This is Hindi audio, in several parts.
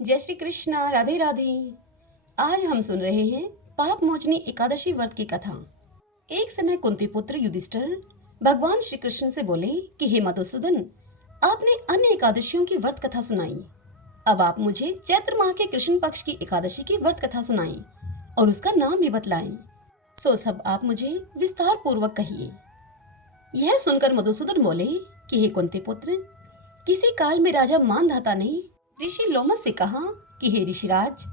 जय श्री कृष्ण। राधे राधे। आज हम सुन रहे हैं पाप मोचनी एकादशी व्रत की कथा। एक समय कुंती पुत्र युधिष्ठिर भगवान श्री कृष्ण से बोले कि हे मधुसूदन, आपने अन्य एकादशियों की व्रत कथा सुनाई, अब आप मुझे चैत्र माह के कृष्ण पक्ष की एकादशी की व्रत कथा सुनाई और उसका नाम भी बतलाएं। सो सब आप मुझे विस्तार पूर्वक कहिए। यह सुनकर मधुसूदन बोले कि हे कुंती पुत्र, किसी काल में राजा मानधाता ने ऋषि लोमस से कहा कि हे ऋषिराज,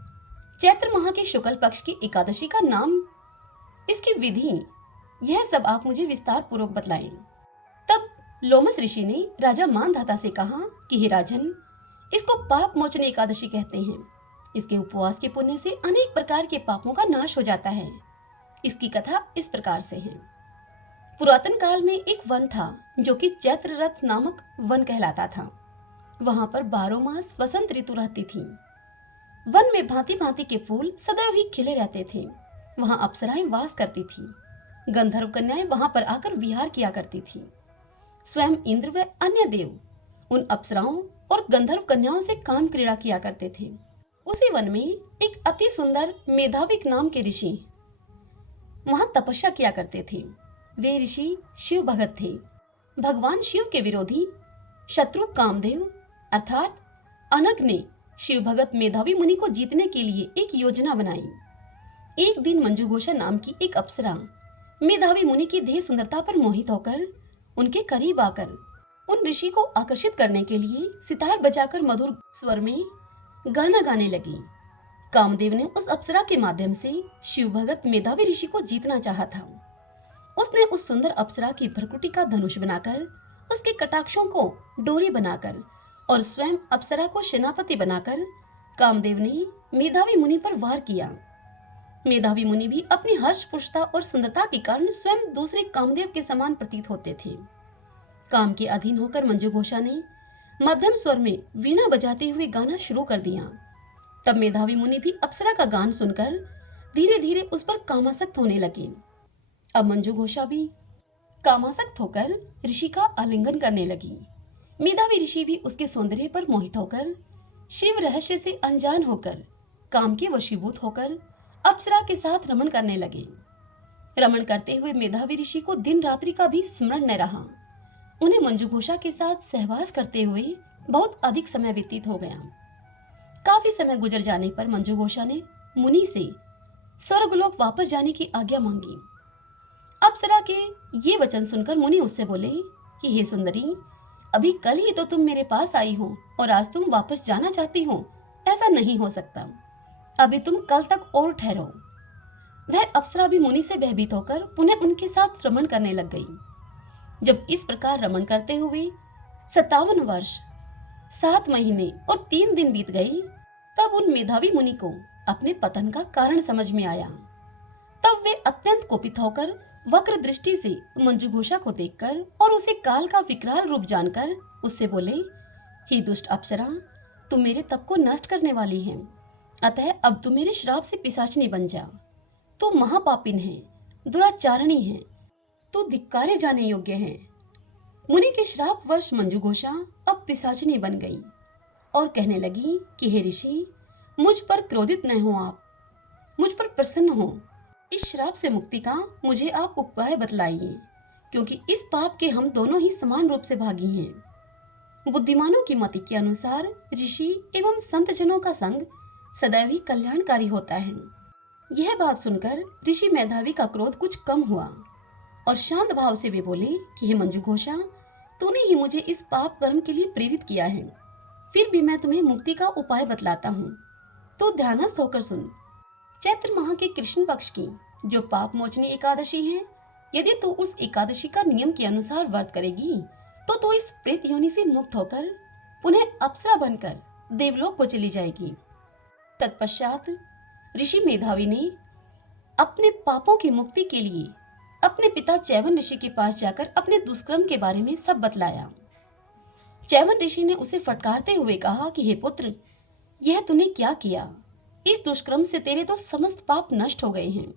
चैत्र माह के शुक्ल पक्ष की एकादशी का नाम, इसकी विधि, यह सब आप मुझे विस्तार पूर्वक बतलाएं। तब लोमस ऋषि ने राजा मानधाता से कहा कि हे राजन, इसको पाप मोचनी एकादशी कहते हैं। इसके उपवास के पुण्य से अनेक प्रकार के पापों का नाश हो जाता है। इसकी कथा इस प्रकार से है। पुरातन काल में एक वन था जो कि चैत्र रथ नामक वन कहलाता था। वहां पर 12 मास वसंत ऋतु रहती थी। वन में भांति भांति के फूल सदैव ही खिले रहते थे। वहां अप्सराएं वास करती थी। गंधर्व कन्याएं वहां पर आकर विहार किया करती थी। स्वयं इंद्र व अन्य देव उन अप्सराओं और गंधर्व कन्याओं से काम क्रीड़ा किया करते थे। उसी वन में एक अति सुंदर मेधाविक नाम के ऋषि वहां तपस्या किया करते थे। वे ऋषि शिव भगत थे। भगवान शिव के विरोधी शत्रु कामदेव अर्थात अनग ने शिव भगत मेधावी मुनि को जीतने के लिए एक योजना बनाई। एक दिन मंजुघोषा नाम की एक अप्सरा मेधावी मुनि की देह सुंदरता पर मोहित होकर उनके करीब आकर उन ऋषि को आकर्षित करने के लिए सितार बजाकर मधुर स्वर में गाना गाने लगी। कामदेव ने उस अप्सरा के माध्यम से शिव भगत मेधावी ऋषि को जीतना चाहा था। उसने उस सुंदर अप्सरा की भ्रकुटी का धनुष बनाकर, उसके कटाक्षों को डोरी बनाकर और स्वयं अप्सरा को सेनापति बनाकर कामदेव ने मेधावी मुनि पर वार किया। मेधावी मुनि भी अपनी हर्ष पुष्टता और सुंदरता के कारण स्वयं दूसरे कामदेव के समान प्रतीत होते थे। काम के अधीन होकर मंजुघोषा ने मध्यम स्वर में वीणा बजाते हुए गाना शुरू कर दिया। तब मेधावी मुनि भी अप्सरा का गान सुनकर धीरे धीरे उस पर कामासक्त होने लगे। अब मंजुघोषा भी कामासक्त होकर ऋषि का आलिंगन करने लगी। मेधावी ऋषि भी उसके सौंदर्य पर मोहित होकर, शिव रहस्य से अनजान होकर, काम के वशीभूत होकर अप्सरा के साथ रमण करने लगे। रमण करते हुए मेधावी ऋषि को दिन रात्रि का भी स्मरण न रहा। उन्हें मंजुघोषा के साथ सहवास करते हुए बहुत अधिक समय व्यतीत हो गया। काफी समय गुजर जाने पर मंजुघोषा ने मुनि से स्वर्गलोक वापस जाने की आज्ञा मांगी। अप्सरा के ये वचन सुनकर मुनि उससे बोले कि हे सुंदरी, अभी कल ही तो तुम मेरे पास आई हो और आज तुम वापस जाना चाहती हो। ऐसा नहीं हो सकता। अभी तुम कल तक और ठहरो। वह अप्सरा भी मुनि से भयभीत होकर पुनः उनके साथ रमण करने लग गई। जब इस प्रकार रमण करते हुए 57 वर्ष 7 महीने और 3 दिन बीत गए, तब उन मेधावी मुनि को अपने पतन का कारण समझ में आया। तब वे अत्यंत कुपित होकर वक्र दृष्टि से मंजुघोषा को देखकर और उसे काल का विकराल रूप जानकर उससे बोले, हे दुष्ट अप्सरा, तू मेरे तप को नष्ट करने वाली है, अतः अब तू मेरे श्राप से पिशाचिनी बन जा। तू महापापिन है, दुराचारणी है, तू धिक्कारे जाने योग्य है। मुनि के श्राप वश मंजुघोषा अब पिशाचिनी बन गई और कहने लगी कि हे ऋषि, मुझ पर क्रोधित न हो, आप मुझ पर प्रसन्न हो। इस श्राप से मुक्ति का मुझे आप उपाय बतलाइए, क्योंकि इस पाप के हम दोनों ही समान रूप से भागी हैं। बुद्धिमानों की मति के अनुसार ऋषि एवं संत जनों का संग सदैव ही कल्याणकारी होता है। यह बात सुनकर ऋषि मेधावी का क्रोध कुछ कम हुआ और शांत भाव से वे बोले कि हे मंजुघोषा, तूने ही मुझे इस पाप कर्म के लिए प्रेरित किया है। फिर भी मैं तुम्हें मुक्ति का उपाय बतलाता हूँ, तो ध्यानस्थ होकर सुन। चैत्र माह के कृष्ण पक्ष की जो पाप मोचनी एकादशी है, यदि तू उस एकादशी का नियम के अनुसार व्रत करेगी तो तू इस प्रेत योनि से मुक्त होकर पुनः अप्सरा बनकर देवलोक को चली जाएगी। तत्पश्चात ऋषि मेधावी ने अपने पापों की मुक्ति के लिए अपने पिता चैवन ऋषि के पास जाकर अपने दुष्कर्म के बारे में सब बतलाया। चैवन ऋषि ने उसे फटकारते हुए कहा कि हे पुत्र, यह तूने क्या किया? इस दुष्कर्म से तेरे तो समस्त पाप नष्ट हो गए हैं।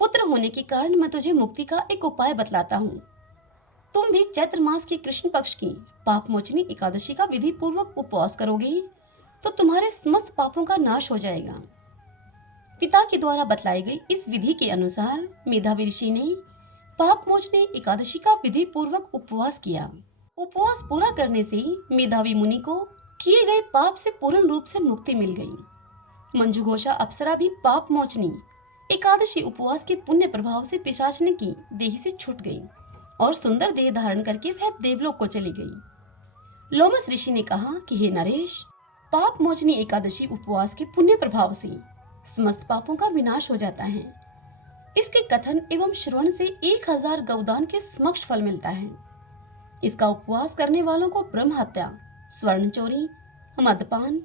पुत्र होने के कारण मैं तुझे मुक्ति का एक उपाय बतलाता हूँ। तुम भी चैत्र मास के कृष्ण पक्ष की पाप मोचनी एकादशी का विधि पूर्वक उपवास करोगे तो तुम्हारे समस्त पापों का नाश हो जाएगा। पिता के द्वारा बतलाई गई इस विधि के अनुसार मेधावी ऋषि ने पाप मोचनी एकादशी का विधि पूर्वक उपवास किया। उपवास पूरा करने से मेधावी मुनि को किए गए पाप से पूर्ण रूप से मुक्ति मिल गई। मंजू घोषा अप्सरा भी पाप मोचनी एकादशी उपवास के पुण्य प्रभाव से पिशाचने की देह से छूट गई और सुंदर देह धारण करके वह देवलोक को चली गई। लोमस ऋषि ने कहा कि हे नरेश, पाप मोचनी एकादशी उपवास के पुण्य प्रभाव से समस्त पापों का विनाश हो जाता है। इसके कथन एवं श्रवण से 1000 गौदान के समक्ष फल मिलता है। इसका उपवास करने वालों को ब्रह्म हत्या, स्वर्ण चोरी, मदपान,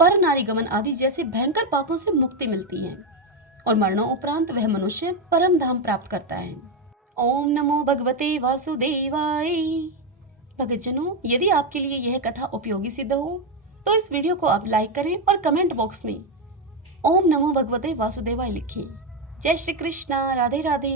पर नारी गमन आदि जैसे भयंकर पापों से मुक्ति मिलती है और मरणों उपरांत वह मनुष्य परम धाम प्राप्त करता है। ओम नमो भगवते वासुदेवाय। भक्तजनों, यदि आपके लिए यह कथा उपयोगी सिद्ध हो तो इस वीडियो को आप लाइक करें और कमेंट बॉक्स में ओम नमो भगवते वासुदेवाय लिखें। जय श्री कृष्णा। राधे राधे।